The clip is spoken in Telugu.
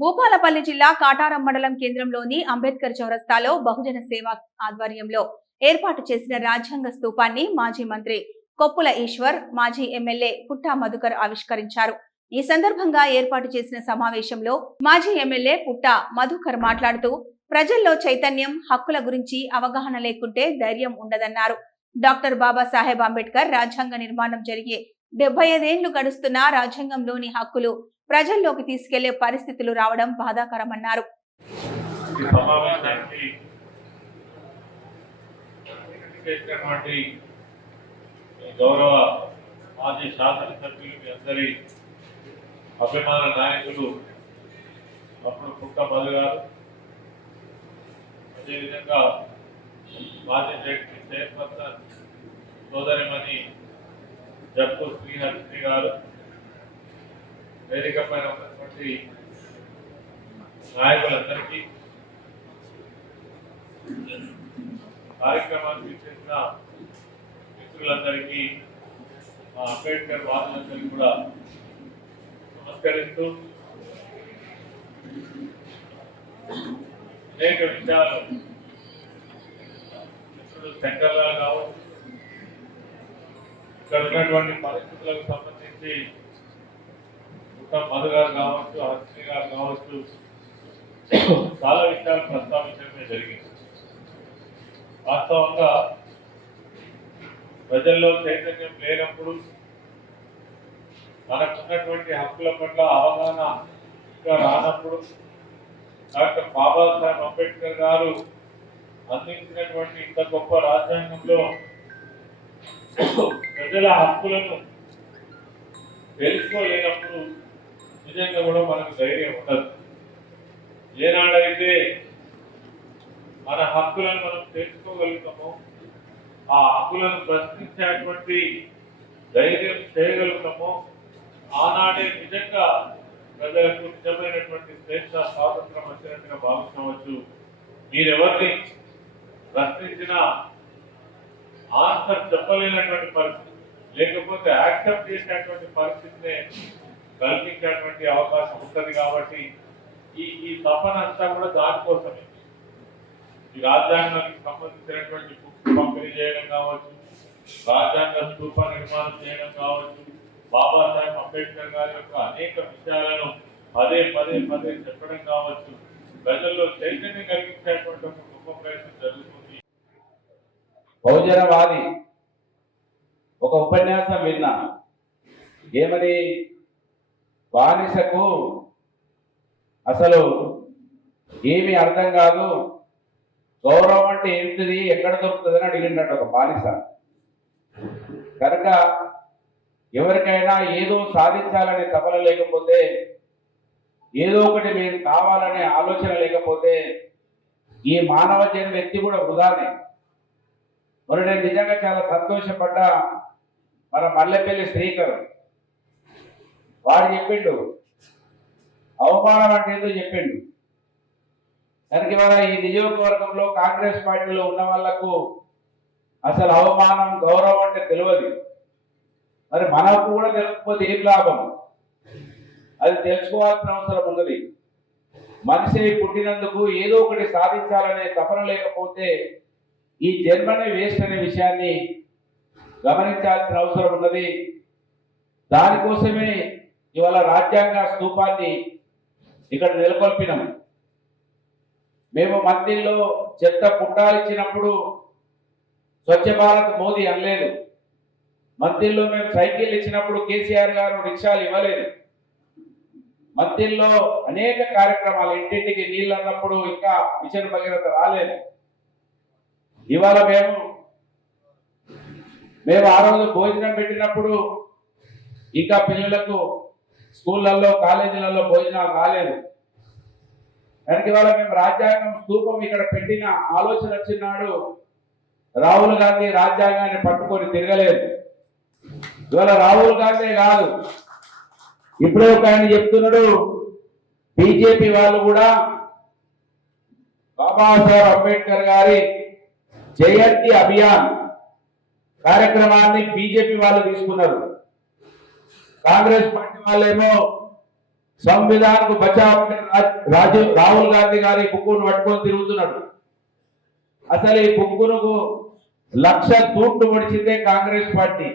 భూపాలపల్లి జిల్లా కాటారం మండలం కేంద్రంలోని అంబేద్కర్ చౌరస్తాలో బహుజన సేవ ఆధ్వర్యంలో ఏర్పాటు చేసిన రాజ్యాంగ స్తూపాన్ని మాజీ మంత్రి కొప్పుల ఈశ్వర్, మాజీ ఎమ్మెల్యే పుట్టా మధుకర్ ఆవిష్కరించారు. ఈ సందర్భంగా ఏర్పాటు చేసిన సమావేశంలో మాజీ ఎమ్మెల్యే పుట్టా మధుకర్ మాట్లాడుతూ, ప్రజల్లో చైతన్యం, హక్కుల గురించి అవగాహన లేకుంటే ధైర్యం ఉండదన్నారు. డాక్టర్ బాబాసాహెబ్ అంబేద్కర్ రాజ్యాంగ నిర్మాణం జరిగి 75 ఏళ్లు గడుస్తున్నా రాజ్యాంగంలోని హక్కులు ప్రజల్లోకి తీసుకెళ్లే పరిస్థితులు రావడం బాధాకరమన్నారు. గౌరవ మాజీ శాసనసభ్యులు మీ అందరి అభిమాన నాయకులు అప్పుడు పుట్ట మధు గారు, అదేవిధంగా మాజీ చైర్పర్సన్ సోదరిమణి జప్పు శ్రీహర్షి గారు, వేదిక పైన ఉన్నటువంటి నాయకులందరికీ, కార్యక్రమానికి చేసిన మిత్రులందరికీ, అంబేద్కర్ వాదులందరికీ కూడా నమస్కరిస్తూ, అనేక విషయాలు మిత్రులు సెంటర్లో కావచ్చు, ఇక్కడ ఉన్నటువంటి పరిస్థితులకు సంబంధించి మధు గారు కావచ్చు, హర్షిని గారు కావచ్చు, చాలా విషయాలు ప్రస్తావించడమే జరిగింది. వాస్తవంగా ప్రజల్లో చైతన్యం లేనప్పుడు, మనకున్నటువంటి హక్కుల పట్ల అవగాహన ఇంకా రానప్పుడు, డాక్టర్ బాబాసాహెబ్ అంబేద్కర్ గారు అందించినటువంటి ఇంత గొప్ప రాజ్యాంగంలో ప్రజల హక్కులను తెలుసుకోలేనప్పుడు నిజంగా కూడా మనకు ధైర్యం ఉండదు. ఏనాడైతే మన హక్కులను మనం తెలుసుకోగలుగుతామో, ఆ హక్కులను ప్రశ్నించేటువంటి ధైర్యం చేయగలుగుతామో, ఆనాడే నిజంగా ప్రజలకు నిజమైనటువంటి స్వేచ్ఛ, స్వాతంత్రం వచ్చినట్టుగా భావించవచ్చు. మీరెవరిని ప్రశ్నించిన ఆన్సర్ చెప్పలేనటువంటి పరిస్థితి, లేకపోతే యాక్సెప్ట్ చేసేటువంటి పరిస్థితిని కల్పించేటువంటి అవకాశం ఉంటుంది. కాబట్టి ఈ తపన అంతా కూడా దానికోసమే. ఈ రాజ్యాంగానికి సంబంధించినటువంటి బుక్స్ పంపిణీ చేయడం కావచ్చు, రాజ్యాంగ స్తూప నిర్మాణం చేయడం కావచ్చు, బాబాసాహెబ్ అంబేద్కర్ గారి యొక్క అనేక విషయాలను పదే పదే పదే చెప్పడం కావచ్చు, ప్రజల్లో చైతన్యం కలిగించేటువంటి ఒక గొప్ప ప్రయత్నం జరుగుతుంది. బహుజనవాది ఒక ఉపన్యాసం విన్నా, ఏమని, బానిసకు అసలు ఏమీ అర్థం కాదు, గౌరవం అంటే ఏంటిది, ఎక్కడ దొరుకుతుందని అడిగిండట ఒక బానిస. కనుక ఎవరికైనా ఏదో సాధించాలనే తపన లేకపోతే, ఏదో ఒకటి మీరు కావాలనే ఆలోచన లేకపోతే, ఈ మానవ జన్మ వ్యక్తి కూడా వృధానే. మరి నేను నిజంగా చాలా సంతోషపడ్డా. మన మల్లెపల్లి శ్రీకర్ వాడు చెప్పిండు, అవమానం అంటే ఏదో చెప్పిండు. కనుక ఇవాళ ఈ నియోజకవర్గంలో కాంగ్రెస్ పార్టీలో ఉన్న వాళ్లకు అసలు అవమానం, గౌరవం అంటే తెలియదు. మరి మనకు కూడా తెలియకపోతే ఏం లాభం? అది తెలుసుకోవాల్సిన అవసరం ఉన్నది. మనిషి పుట్టినందుకు ఏదో ఒకటి సాధించాలనే తపన లేకపోతే ఈ జన్మనే వేస్ట్ అనే విషయాన్ని గమనించాల్సిన అవసరం ఉన్నది. దానికోసమే ఇవాళ రాజ్యాంగ స్తూపాన్ని ఇక్కడ నెలకొల్పినాం. మేము మందిల్లో చెత్త పుట్టాలిచ్చినప్పుడు స్వచ్ఛ భారత్ మోదీ అనలేదు. మందిల్లో మేము సైకిల్ ఇచ్చినప్పుడు కేసీఆర్ గారు రిక్షాలు ఇవ్వలేదు. మందిల్లో అనేక కార్యక్రమాలు, ఇంటింటికి నీళ్ళు అన్నప్పుడు ఇంకా మిషన్ భగీరథ రాలేదు. ఇవాళ మేము ఆ రోజు భోజనం పెట్టినప్పుడు ఇంకా పిల్లలకు స్కూళ్ళల్లో, కాలేజీలలో భోజనాలు రాలేదు. కనుక ఇవాళ మేము రాజ్యాంగం స్తూపం ఇక్కడ పెట్టిన ఆలోచన వచ్చినాడు రాహుల్ గాంధీ రాజ్యాంగాన్ని పట్టుకొని తిరగలేదు. ఇవాళ రాహుల్ గాంధీ కాదు, ఇప్పుడే ఒక ఆయన చెప్తున్నాడు, బీజేపీ వాళ్ళు కూడా బాబాసాహెబ్ అంబేద్కర్ గారి జయంతి అభియాన్ కార్యక్రమాన్ని బీజేపీ వాళ్ళు తీసుకున్నారు. కాంగ్రెస్ పార్టీ వాళ్ళేమో संविधान को बचाओ రాహుల్ గాంధీ గారి బుక్కును పట్టుకొని తిరుగుతున్నాడు. అసలు ఈ బుక్కును 1,00,000 తూట్లు పొడిచిందే కాంగ్రెస్ పార్టీ.